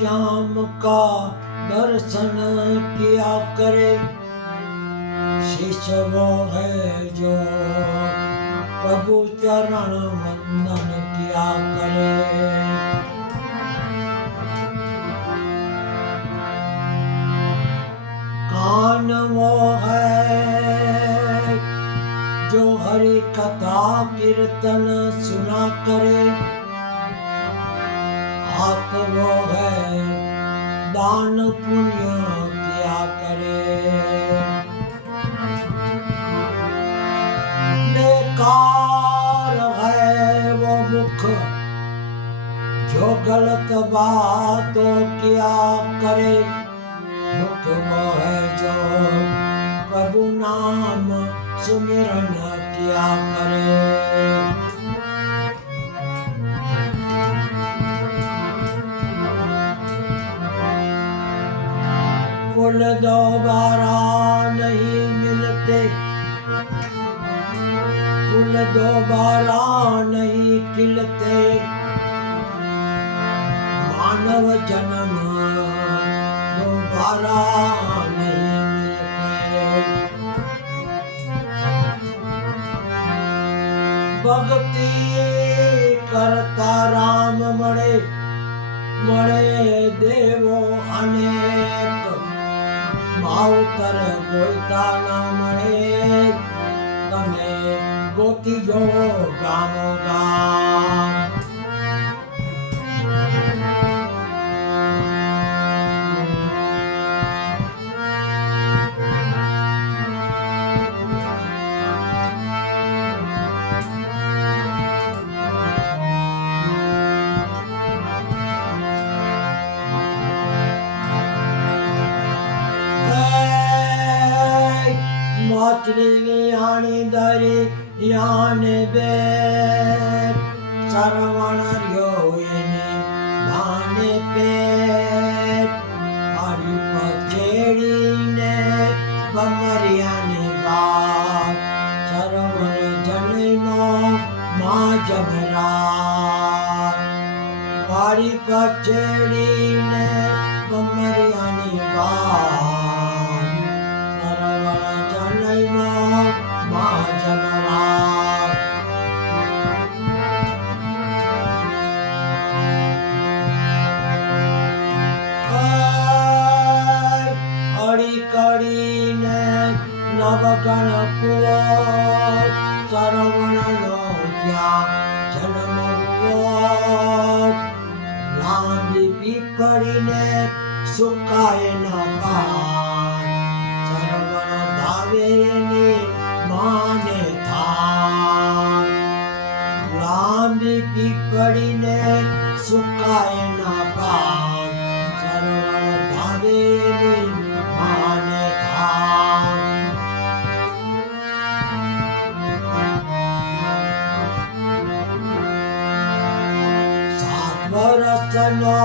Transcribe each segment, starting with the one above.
श्याम का दर्शन किया करे, शीश वो है जो प्रभु चरण वंदन किया करे। कान वो है जो हरि कथा कीर्तन सुना करे, हाथ वो है दान पुण्य किया करे। बेकार है वो मुख जो गलत बातों किया करे, मुख वो है जो प्रभु नाम सुमिरन किया करे। फूल दोबारा नहीं मिलते, फूल दोबारा नहीं खिलते, मानव जन्म दोबारा नहीं मिलते। भक्ति करता राम મળે, મળે દેવો અનેક, માવતર ગોઈતા ના મળે, તમે ગોતી જો ગામો ગામ। માછલી આણી દરી યાને બે, સરવણ રહ્યો એને ધાને પેટ, હરી પછેડીને બમરિયાને બાર, સરવણ જનમો માં જમરાર, હરી પછેડીને બમરિયાની બાર, નવગણ કુવો સરવણનો ત્યાં જન્મ હુઓ, લાંબી પીપળીને સુકાય ન પાન, સરવણ ધાવે એની માને થાન, લાંબી પીપળીને સુકાય ન પાન, સરવણ ધાવે એની માને થાન। વરસનો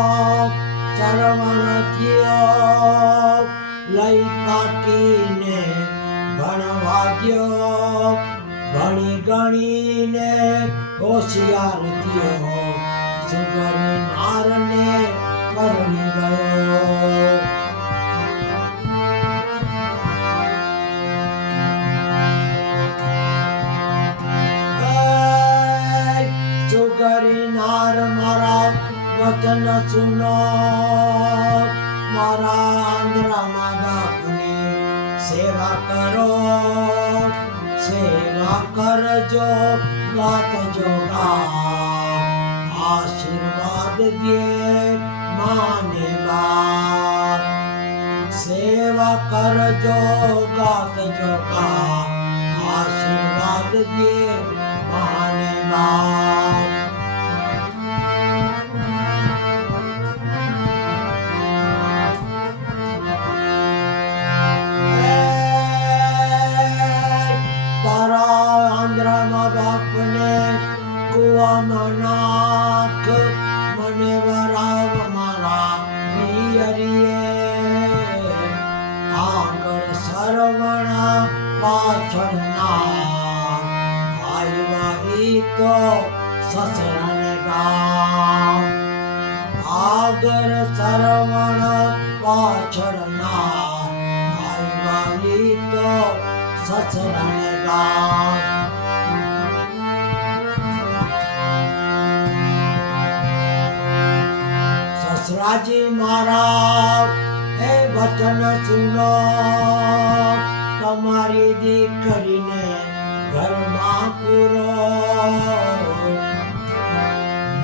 સરવણ થયો, લઈ પાટીને ભણવા ગયો, ભણી ગણીને હોશિયાર થયો, સુગરી નારને પરણી ગયો। સુગરી નાર મારા વચન સુનો, મારા આંધ્રમાં બાપની સેવા કરો, સેવા કરજો ગાતજો ગામ, આશીર્વાદ દે માને બાપ, સેવા કરજો ગાતજો ગામ, આશીર્વાદ દે માને બાપ। કુવામાં નાખ મને વરાવ મારા પિયરીએ, આગળ સરવણા પાછળ નાખ, આવ્યા ઈ તો સસરાને ગામ, આગ સાગર સરવણ પાછળના આઈ તો સસરાને ગામ સસરાજી મારા હે વચન સુનો તમારી દીકરીને ઘરમાં પૂરો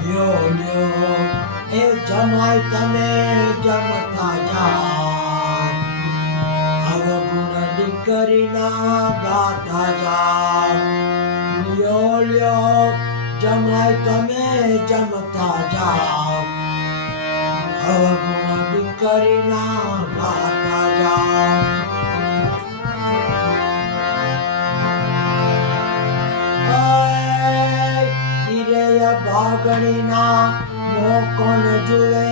લ્યો લ્યો એ જમાય તમે જમતા જા અવગુણ દીકરીના ગાતા જા લ્યો લ્યો જમાય તમે જમતા જા અવગુણ દીકરીના ગાતા જા ભાગણીના મોકોન જુએ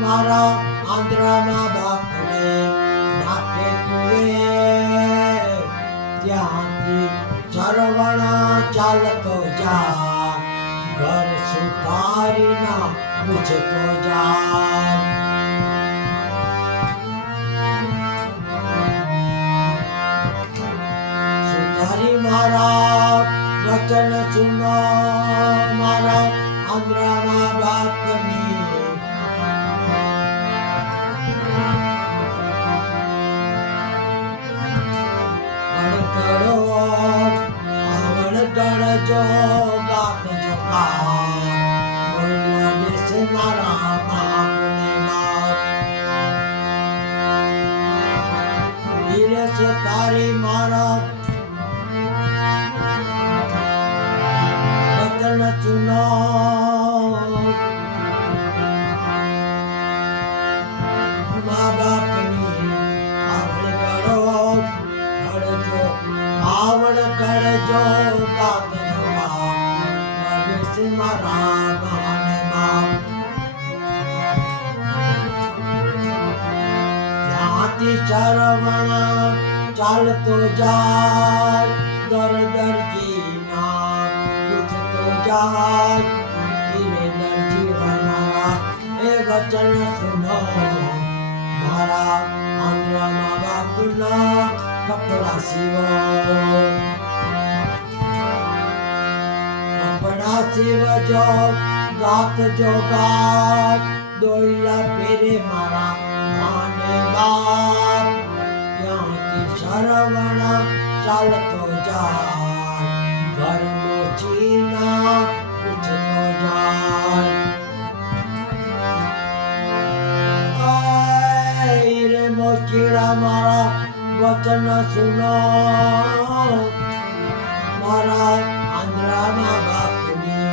મારા આંધ્રાના બાપને નાકે કુએ ત્યાંથી સરવણા ચાલતો જા ઘર સુધારીના પૂછતો જા સુધારી મારા વચન સુનો મારા આંધ્રાના બાપની વણકડો વણકડ જો ગાત જો બોલ્યા દેશે મારા બાપને બાપ વીરસ તારી મારા ચુનો મા બાપની આવડ કરજો ગાત જવા મારા બહાને બાપ ત્યાંથી ચરવણા ચાલતો જાય દર દરજીના ધીરે દરજી મારા એ વચન સુનો મારા આંધ્રાના બાપના કપડા સીવો કપડા સીવજો ગાત જો ગાત દોયલા પેરે મારા માને બાપ ત્યાંથી સરવણા ચાલતો જાય ઘર મોચીના પૂછતો જાય રે મોચીડા મારા વચન સુનો મારા આંધ્રાના બાપની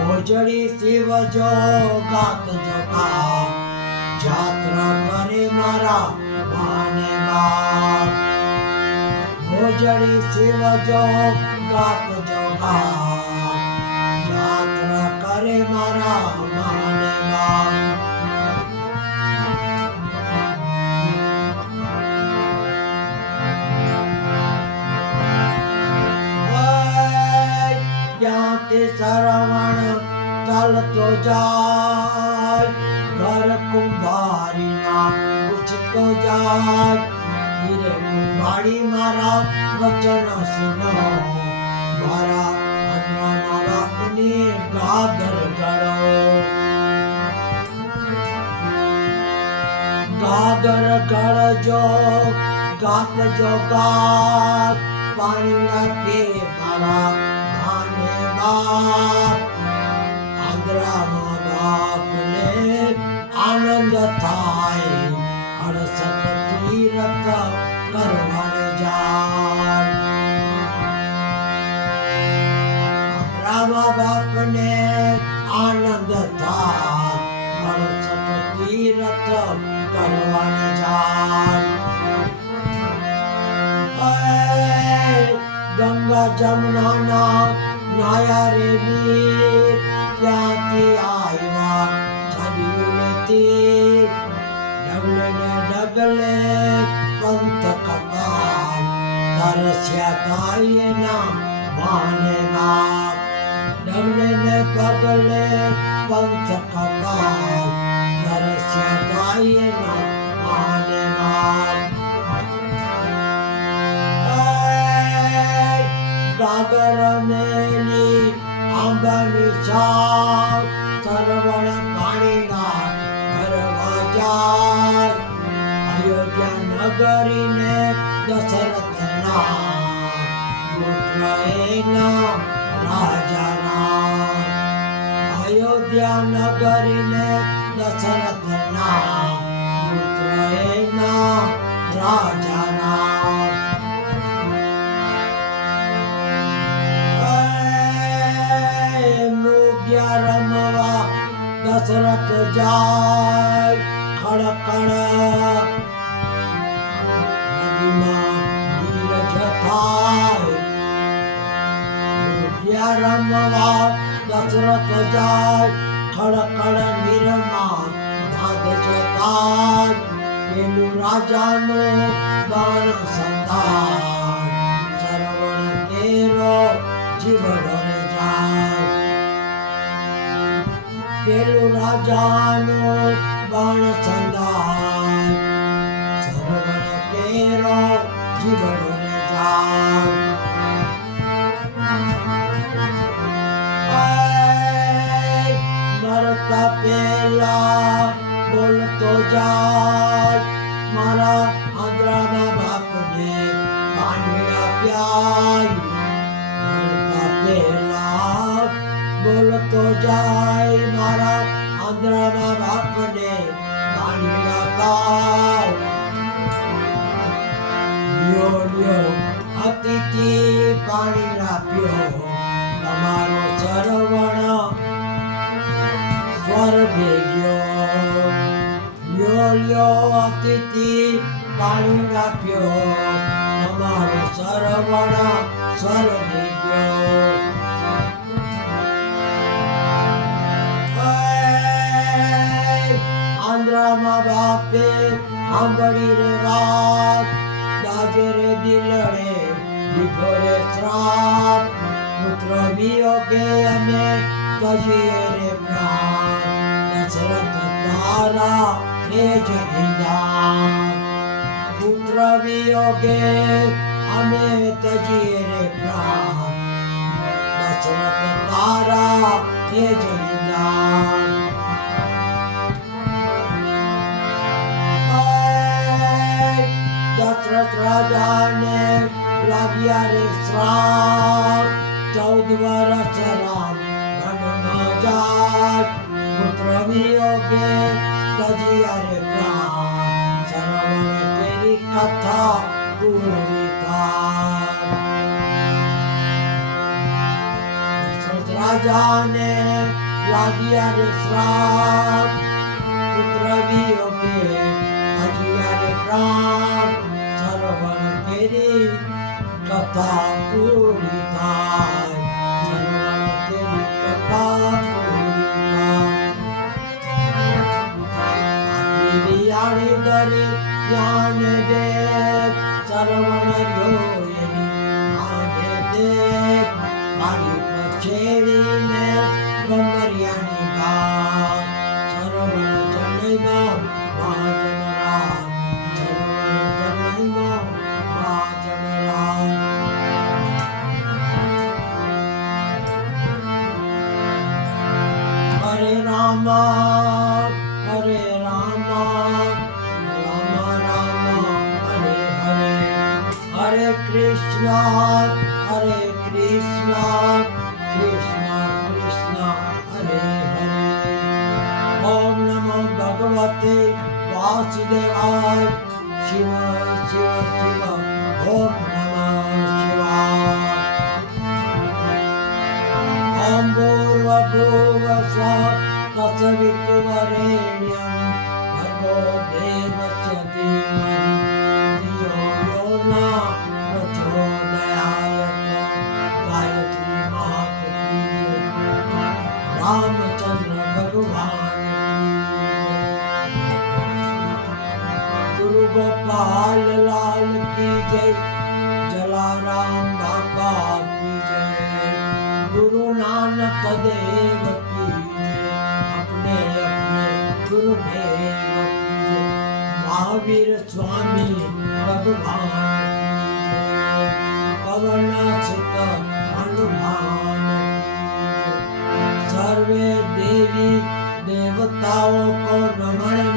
ભોજડી શિવજો ગાત જગા જાત્રા કરે મારા માને બાપ ભોજડી શિવજો ગાત જગા જાત્રા કરે મારા માને બાપ ત્યાંથી સરવણ ચાલતો જાય ઘર કુંભારીના પૂછતો જાય હીરે કુંભારી મારા વચન સુનો મારા આંધ્રાના બાપની ગાગર ગળો ગાગર ગળજો ગાત જો ગાત પાણીના કે મારા માને બાપ આંધ્રાના બાપને આનંદ થાય 68 તીરથ કરવાને જાય આંધ્રાના બાપને આનંદ થાય 68 તીરથ કરવાને જાય ગંગા જમનાના નાયા રેડી ત્યાંથી આવ્યા છડીઓથી ડગલે ને ડગલે પંથ કપાલ તરસ્યા થાય ના માને બાપ डगले ने कगले पंथ कपाल नरस्या दाये ना माने नाम गागर मेली आंबानी छाव सरवण पाणी ना भरवा जाय अयोध्या नगरी ने दशरथ ना पुत्र एना राजा राम अयोध्या नगरी ने दशरथ ना पुत्र एना राजा राम मृग्या रमवा दशरथ जाय खड़कण रमवा दशरथ जाय खड़कड़ निरमा धाद जताय पेलू राजा नो बाण संधाय सरवण केरो जीवड़ो रे जाय पेलू राजा नो बाण संधाय सरवण केरो जीवड़ो रे जाय मरता पेला बोलतो जाय मारा आंध्राना बाप ने पानीड़ा प्याय मरता पेला बोलतो जाय मारा आंध्राना बाप ने पानीड़ा प्याय लियो लियो अतिथि पानीड़ा प्यो તમારો સરવણ સ્વર્ગે ગયો લ્યો લ્યો અતિથિ પાણી રાખ્યો તમારો સરવણ સ્વર્ગે ગયો આંધ્રામાં બાપે આંબળી રે વાત દાજે રે દિલડે દીધો રે શ્રાપ પુત્ર વિયોગે અમે તજીએ રે પ્રાણ દશરથ તારા હે જયદાન પુત્ર વિયોગે અમે તજીએ રે પ્રાણ દશરથ તારા હે જયદાન દશરથ રાજાને લાગ્યા રે શ્રાપ 14 વર્ષ રામ વનમાં જાય પુત્ર વિયોગે તજિયા રે પ્રાણ સરવણ તેરી કથા પૂરી થાય દશરથ રાજાને લાગ્યા રે શ્રાપ પુત્ર વિયોગે તજિયા રે પ્રાણ સરવણ તેરી કથા પૂરી થાય સરવણ તેરી કથા પૂરી થાય વિયાળી દરી જ્ઞાન દે સરવણ જોયની આને દે મારી પછેડીને ગમરિયાની ગાય સરવણ જનૈમાં વાજનરાજ સરવણ જનૈમાં વાજનરાજ હરે રામા હરે રામા રામ રામ હરે હરે હરે કૃષ્ણ કૃષ્ણ કૃષ્ણ હરે હરે ઓમ નમો ભગવતે વાસુદેવાય શિવ શિવ શિવ ઓમ નમઃ શિવાય ઓમ ભૂર્ભુવઃ તત્સવિતુર્વરેણ્યં ભર્ગો દેવસ્ય ધીમહિ ધિયો યો ના પ્રચોદયાત ગાયત્રી માત કી રામચંદ્ર ભગવાન ગુરુ ગોપાલ લાલ કી જય જલારામ બાપા કી જય गुरु नानक देव की जय, अपने अपने गुरुदेव की जय, महावीर स्वामी भगवान की जय, पवन सुत हनुमान की जय। सर्वे देवी देवताओं को नमन